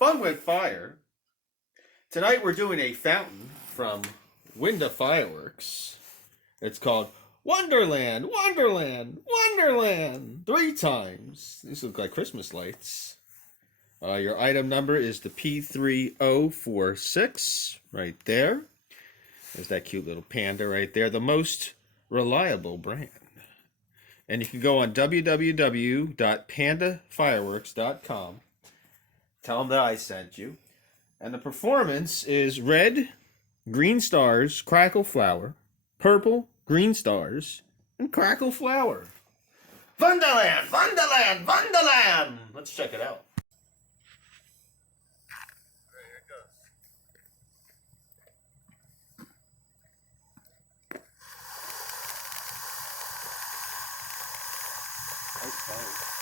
Fun with fire. Tonight we're doing a fountain from Winda Fireworks. It's called Wonderland, Wonderland, Wonderland. 3 times. These look like Christmas lights. Your item number is the P3046 right there. There's that cute little panda right there. The most reliable brand. And you can go on www.pandafireworks.com. Tell them that I sent you. And the performance is red, green stars, crackle flower, purple, green stars, and crackle flower. Wonderland, Wonderland, Wonderland! Let's check it out. Here it goes. Nice fire.